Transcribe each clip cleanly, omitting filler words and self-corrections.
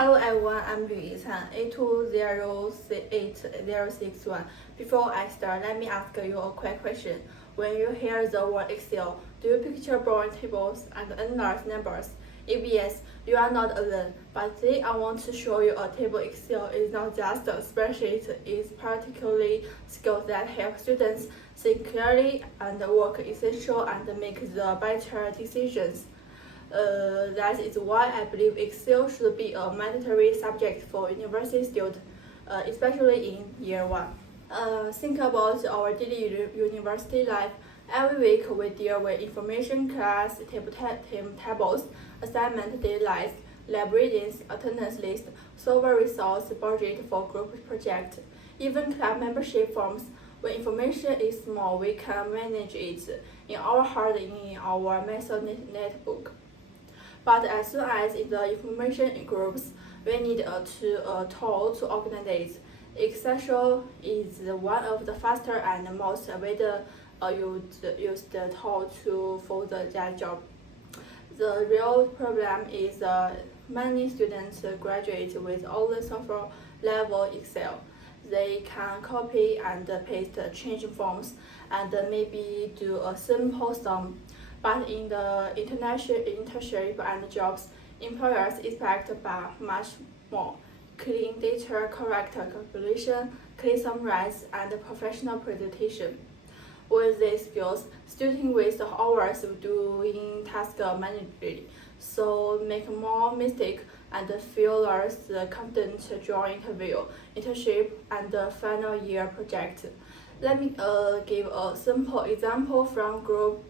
Hello everyone, I'm Yican, A208061. Before I start, let me ask you a quick question. When you hear the word Excel, do you picture boring tables and endless numbers? If yes, you are not alone, but today I want to show you a table. Excel is not just a spreadsheet, it's particularly skills that help students think clearly and work essential and make the better decisions. That is why I believe Excel should be a mandatory subject for university students, especially in year one. Think about our daily university life. Every week we deal with information class, tables, assignment deadlines, lab readings, attendance list, server resource, budget for group project, even club membership forms. When information is small, we can manage it in our heart in our method notebook. But as soon as the information groups, we need a tool to organize it. Excel is one of the faster and most used tool for that job. The real problem is many students graduate with only software level Excel. They can copy and paste change forms and maybe do a simple sum. But in the internship and jobs, employers expect much more: clean data, correct calculation, clear summarize, and professional presentation. With these skills, students waste hours doing tasks manually, so make more mistakes and feel less confident during interview, internship, and final year project. Let me give a simple example from group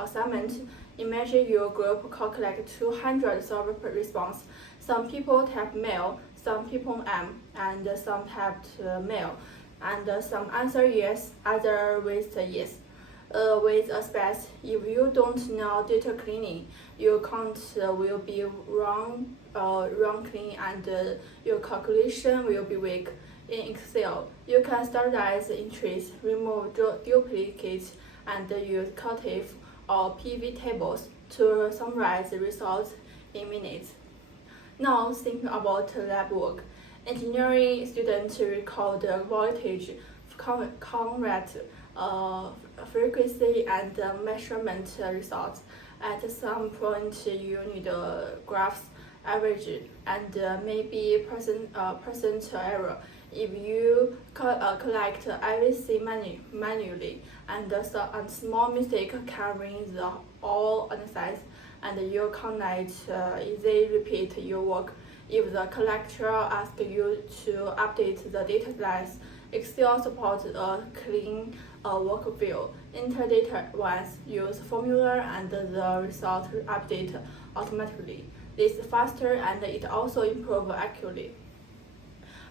assignment. Imagine your group calculate 200 survey response. Some people type male, some people and some typed male, and some answer yes, other with yes. With a space, if you don't know data cleaning, your count will be wrong clean, and your calculation will be weak. In Excel, you can standardize entries, remove duplicates, and use cursive or PV tables to summarize the results in minutes. Now think about lab work. Engineering students record voltage, current, frequency, and measurement results. At some point, you need graphs, average, and maybe percent error. If you collect everything manually, and small mistake can ruin the all analysis, and you cannot easily repeat your work. If the collector asks you to update the data slides, Excel supports a clean workflow. Enter data once, use formula, and the result update automatically. This is faster and it also improves accuracy.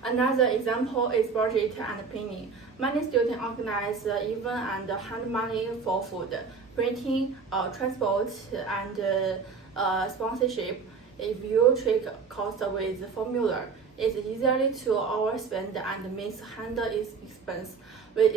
Another example is budget and planning. Many students organize even and hand money for food, printing, transport, and sponsorship. If you track cost with formula, it's easily to overspend and mishandle its expense. With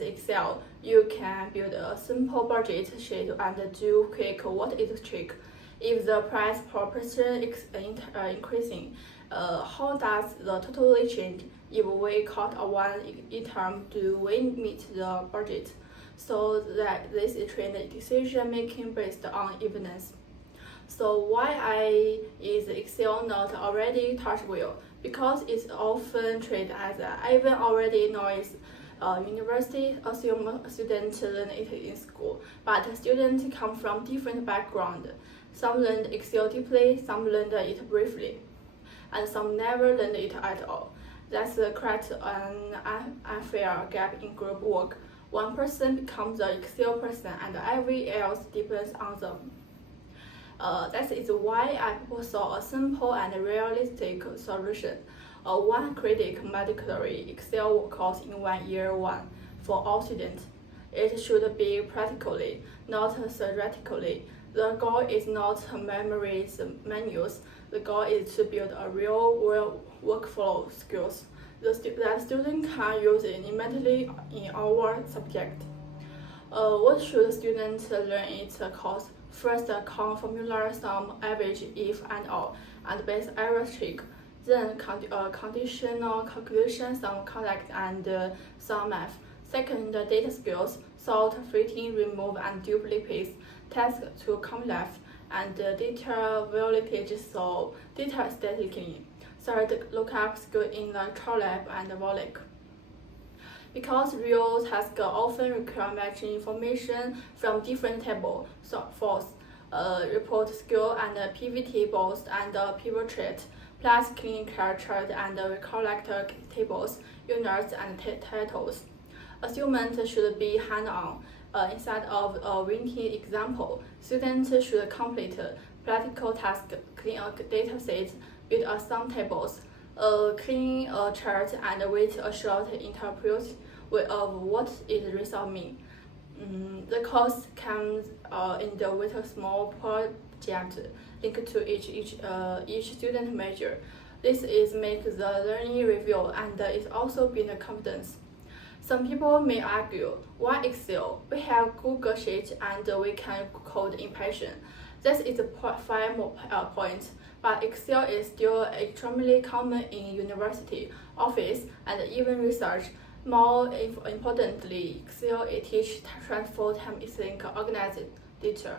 Excel, you can build a simple budget sheet and do quick what is trick. If the price per person is increasing, how does the total change? If we cut one item, do we meet the budget? So that this is trained decision making based on evidence. So why is Excel not already touchable? Because it's often treated as even already knows. University assume students learn it in school, but students come from different backgrounds. Some learned Excel deeply, some learned it briefly, and some never learned it at all. That's creates an unfair gap in group work. One person becomes the Excel person, and everyone else depends on them. That is why I propose a simple and realistic solution. One credit mandatory Excel course in 1 year one for all students. It should be practically, not theoretically. The goal is not memorize manuals. The goal is to build a real-world workflow skills that students can use it immediately in our subject. What should students learn in the course? First, count formula, sum, average, if, and all, and base arithmetic. Then, conditional calculation, some contact, and some math. Second, data skills, sort, filtering, remove, and duplicates. Task to come left, and data validity, so data statically. Third, lookup skill in the lab and VOLIC. Because real tasks often require matching information from different tables, so fourth, report skill and pivot tables and pivot chart, plus clinical chart and collect tables, units and titles. Assignment should be hands-on. Instead of a written example, students should complete practical tasks, clean a dataset, build a sum tables, clean a chart, and write a short interpretation of what is result mean. The course comes in the with a small project linked to each student major. This is make the learning review and is also build confidence. Some people may argue, why Excel? We have Google Sheets and we can code in Python. This is a five more point, but Excel is still extremely common in university, office, and even research. More importantly, Excel teaches transfer time think, organize data,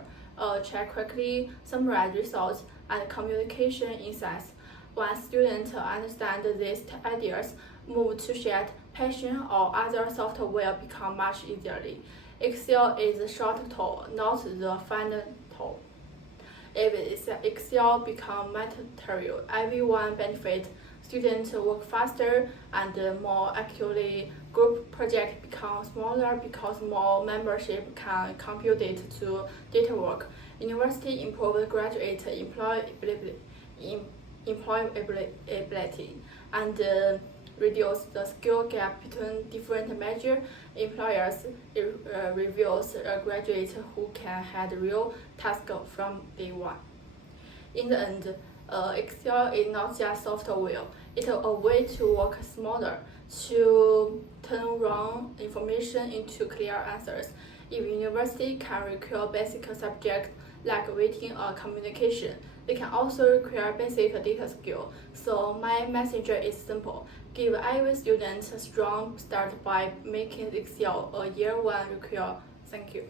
check quickly, summarize results, and communication insights. Once students understand these ideas, move to Sheet, Python, or other software become much easier. Excel is the short tool, not the final tool. If Excel become mandatory, everyone benefits. Students work faster and more accurately. Group projects become smaller because more membership can contribute to data work. University improve graduate employability and reduce the skill gap between different major employers. Reviews graduates who can have real tasks from day one. In the end, Excel is not just software, it's a way to work smarter, to turn raw information into clear answers. If university can require basic subjects like writing or communication, they can also require basic data skill. So my message is simple. Give every student a strong start by making Excel a year one requirement. Thank you.